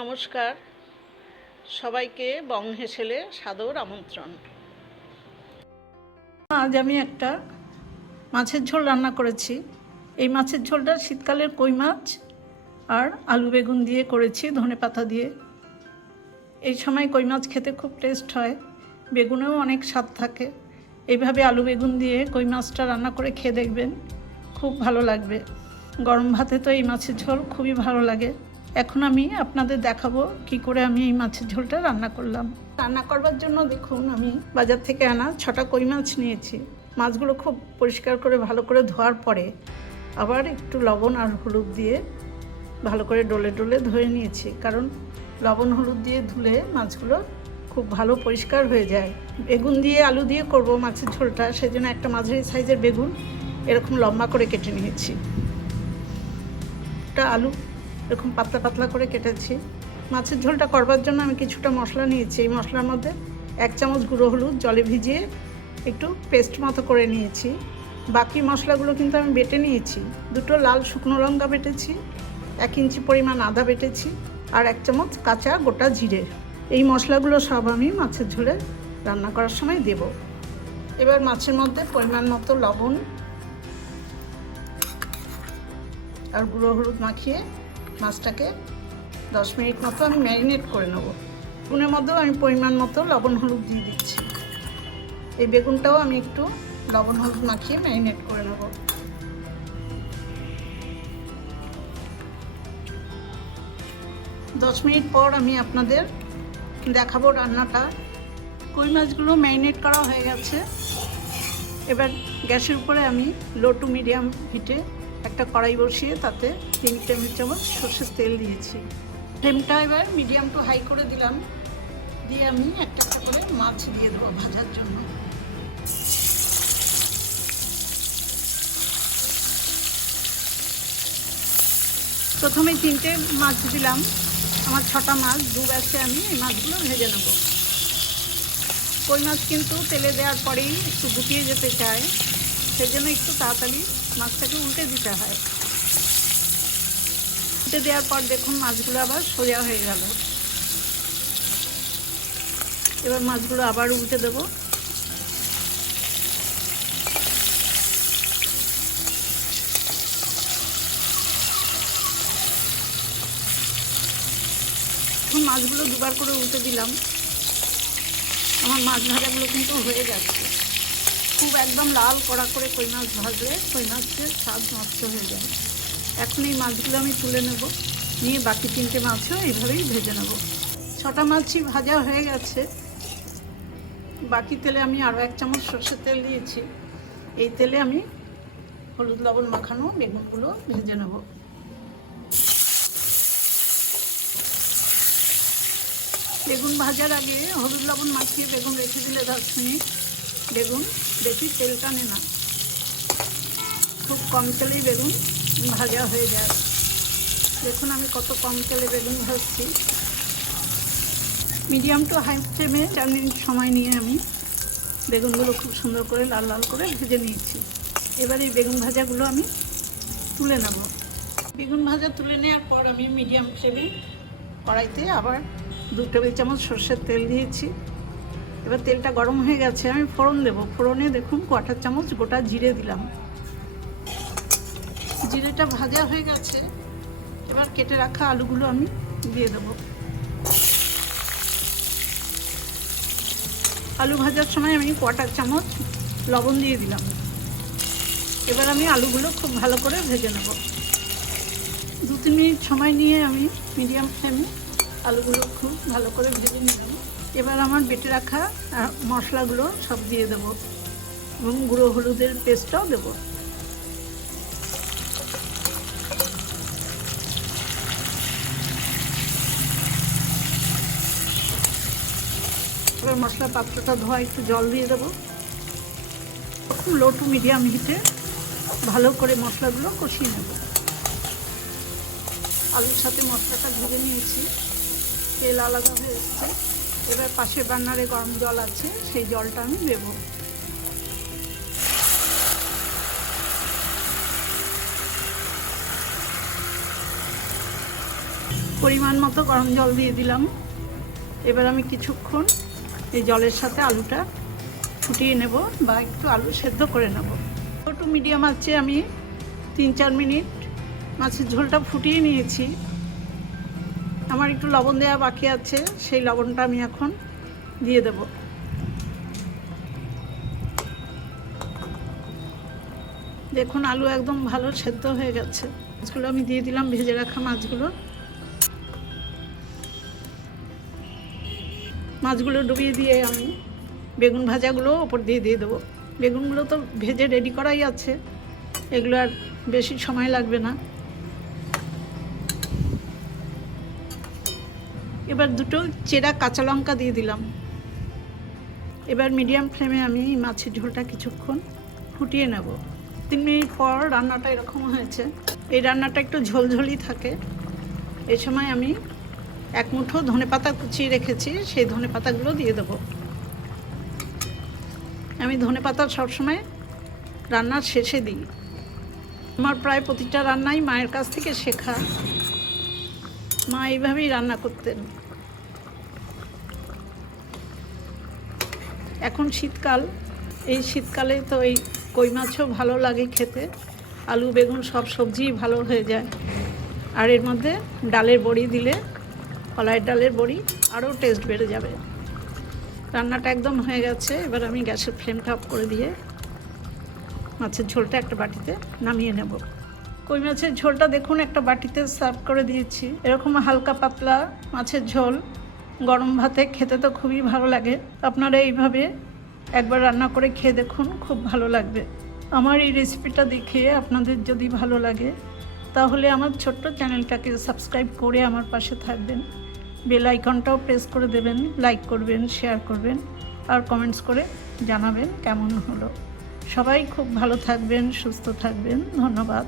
নমস্কার, সবাইকে বং হেসেলে সাদর আমন্ত্রণ। আজ আমি একটা মাছের ঝোল রান্না করেছি। এই মাছের ঝোলটা শীতকালের কই মাছ আর আলু বেগুন দিয়ে করেছি, ধনেপাতা দিয়ে। এই সময় কই মাছ খেতে খুব টেস্ট হয়, বেগুনেও অনেক স্বাদ থাকে। এইভাবে আলু বেগুন দিয়ে কই মাছটা রান্না করে খেয়ে দেখবেন, খুব ভালো লাগবে। গরম ভাতে তো এই মাছের ঝোল খুবই ভালো লাগে। এখন আমি আপনাদের দেখাবো কি করে আমি এই মাছের ঝোলটা রান্না করলাম। রান্না করবার জন্য দেখুন, আমি বাজার থেকে আনা 6টা কই মাছ নিয়েছি। মাছগুলো খুব পরিষ্কার করে ভালো করে ধোয়ার পরে আবার একটু লবণ আর হলুদ দিয়ে ভালো করে ডলে ডলে ধুয়ে নিয়েছি, কারণ লবণ হলুদ দিয়ে ধুলে মাছগুলো খুব ভালো পরিষ্কার হয়ে যায়। বেগুন দিয়ে আলু দিয়ে করব মাছের ঝোলটা, সেজন্য একটা মাঝারি সাইজের বেগুন এরকম লম্বা করে কেটে নিয়েছি। একটা আলু এরকম পাতলা পাতলা করে কেটেছি। মাছের ঝোলটা করবার জন্য আমি কিছুটা মশলা নিয়েছি। এই মশলার মধ্যে 1 চামচ গুঁড়ো হলুদ জলে ভিজিয়ে একটু পেস্ট মতো করে নিয়েছি। বাকি মশলাগুলো কিন্তু আমি বেটে নিয়েছি। 2টো লাল শুকনো লঙ্কা বেটেছি, 1 ইঞ্চি পরিমাণ আদা বেটেছি, আর 1 চামচ কাঁচা গোটা জিরে। এই মশলাগুলো সব আমি মাছের ঝোলে রান্না করার সময় দেব। এবার মাছের মধ্যে পরিমাণ মতো লবণ আর গুঁড়ো হলুদ মাখিয়ে মাছটাকে 10 মিনিট মতো আমি ম্যারিনেট করে নেব। বেগুনের মধ্যেও আমি পরিমাণ মতো লবণ হলুদ দিয়ে দিচ্ছি। এই বেগুনটাও আমি একটু লবণ হলুদ মাখিয়ে ম্যারিনেট করে নেব। দশ মিনিট পর আমি আপনাদের দেখাবো রান্নাটা। কই মাছগুলো ম্যারিনেট করা হয়ে গেছে। এবার গ্যাসের উপরে আমি লো টু মিডিয়াম হিটে একটা কড়াই বসিয়ে তাতে 3 টেবিল চামচ সরষের তেল দিয়েছি। ফ্লেমটা এবার মিডিয়াম টু হাই করে দিলাম, দিয়ে আমি একটা একটা করে মাছ দিয়ে দেবো ভাজার জন্য। প্রথমে 3টে মাছ দিলাম। আমার 6টা মাছ, 2 ব্যাচে আমি এই মাছগুলো ভেজে নেব। কই মাছ কিন্তু তেলে দেওয়ার পরেই একটু গুটিয়ে যেতে চায়, সেজন্য একটু তাড়াতাড়ি মাছটাকে উল্টে দিতে হয়। উল্টে দেওয়ার পর দেখুন মাছগুলো আবার সোজা হয়ে গেল। এবার মাছগুলো আবার উল্টে দেবো। এখন মাছগুলো দুবার করে উল্টে দিলাম। আমার মাছ ভাজাগুলো কিন্তু হয়ে যাচ্ছে। খুব একদম লাল কড়া করে কই মাছ ভাজলে কই মাছের স্বাদ নষ্ট হয়ে যায়। এখন এই মাছগুলো আমি তুলে নেব, নিয়ে বাকি 3টে মাছও এইভাবেই ভেজে নেব। 6টা মাছই ভাজা হয়ে গেছে। বাকি তেলে আমি আরও 1 চামচ সরষের তেল দিয়েছি। এই তেলে আমি হলুদ লবণ মাখানো বেগুনগুলো ভেজে নেব। বেগুন ভাজার আগে হলুদ লবণ মাখিয়ে বেগুন রেখে দিলে 10 মিনিট বেগুন বেশি তেল টানে না। খুব কম তেলেই বেগুন ভাজা হয়ে যায়। দেখুন আমি কত কম তেলে বেগুন ভাজছি। মিডিয়াম টু হাই ফ্লেমে 4 মিনিট সময় নিয়ে আমি বেগুনগুলো খুব সুন্দর করে লাল লাল করে ভেজে নিয়েছি। এবার এই বেগুন ভাজাগুলো আমি তুলে নেব। বেগুন ভাজা তুলে নেওয়ার পর আমি মিডিয়াম ফ্লেমে কড়াইতে আবার 2 টেবিল চামচ সরষের তেল দিয়েছি। এবার তেলটা গরম হয়ে গেছে, আমি ফোড়ন দেবো। ফোড়নে দেখুন 1/4 চামচ গোটা জিরে দিলাম। জিরেটা ভাজা হয়ে গেছে। এবার কেটে রাখা আলুগুলো আমি দিয়ে দেবো। আলু ভাজার সময় আমি 1/4 চামচ লবণ দিয়ে দিলাম। এবার আমি আলুগুলো খুব ভালো করে ভেজে নেব। 2-3 মিনিট সময় নিয়ে আমি মিডিয়াম ফ্লেমে আলুগুলো খুব ভালো করে ভেজে নিলাম। এবার আমার বেটে রাখা মশলাগুলো সব দিয়ে দেবো এবং গুঁড়ো হলুদের পেস্টটাও দেবো। এবার মশলার পাত্রটা ধোয়া একটু জল দিয়ে দেবো। লো টু মিডিয়াম হিটে ভালো করে মশলাগুলো কষিয়ে নেব। আলুর সাথে মশলাটা ভেজে নিয়েছি, তেল আলাদা হয়ে এসছে। এবার পাশে বান্নারে গরম জল আছে, সেই জলটা আমি দেবো। পরিমাণ মতো গরম জল দিয়ে দিলাম। এবার আমি কিছুক্ষণ এই জলের সাথে আলুটা ফুটিয়ে নেব বা একটু আলু সেদ্ধ করে নেব। একটু মিডিয়াম আঁচে আমি 3-4 মিনিট মাছের ঝোলটা ফুটিয়ে নিয়েছি। আমার একটু লবণ দেওয়া বাকি আছে, সেই লবণটা আমি এখন দিয়ে দেব। দেখুন আলু একদম ভালো সেদ্ধ হয়ে গেছে। মাছগুলো আমি দিয়ে দিলাম, ভেজে রাখা মাছগুলো ডুবিয়ে দিয়ে আমি বেগুন ভাজাগুলো ওপর দিয়ে দেবো। বেগুনগুলো তো ভেজে রেডি করাই আছে, এগুলো আর বেশি সময় লাগবে না। এবার 2টো চেরা কাঁচা লঙ্কা দিয়ে দিলাম। এবার মিডিয়াম ফ্লেমে আমি মাছের ঝোলটা কিছুক্ষণ ফুটিয়ে নেব। 3 মিনিট পর রান্নাটা এরকম হয়েছে। এই রান্নাটা একটু ঝোলঝোলই থাকে। এই সময় আমি 1 মুঠো ধনেপাতা কুচিয়ে রেখেছি, সেই ধনেপাতাগুলো দিয়ে দেবো। আমি ধনেপাতা সবসময় রান্নার শেষে দিই। আমার প্রায় প্রতিটা রান্নাই মায়ের কাছ থেকে শেখা। মা এইভাবেই রান্না করতেন। এখন শীতকাল, এই শীতকালে তো এই কই মাছও ভালো লাগে খেতে। আলু বেগুন সব সবজিই ভালো হয়ে যায়। আর এর মধ্যে ডালের বড়ি দিলে, কলাইয়ের ডালের বড়ি, আরও টেস্ট বেড়ে যাবে। রান্নাটা একদম হয়ে গেছে। এবার আমি গ্যাসের ফ্লেমটা অফ করে দিয়ে মাছের ঝোলটা একটা বাটিতে নামিয়ে নেব। কই মাছের ঝোলটা দেখুন একটা বাটিতে সার্ভ করে দিয়েছি। এরকম হালকা পাতলা মাছের ঝোল গরম ভাতে খেতে তো খুবই ভালো লাগে। আপনারা এইভাবে একবার রান্না করে খেয়ে দেখুন, খুব ভালো লাগবে। আমার এই রেসিপিটা দেখে আপনাদের যদি ভালো লাগে তাহলে আমার ছোট্ট চ্যানেলটাকে সাবস্ক্রাইব করে আমার পাশে থাকবেন। বেল আইকনটাও প্রেস করে দেবেন, লাইক করবেন, শেয়ার করবেন আর কমেন্টস করে জানাবেন কেমন হলো। সবাই খুব ভালো থাকবেন, সুস্থ থাকবেন। ধন্যবাদ।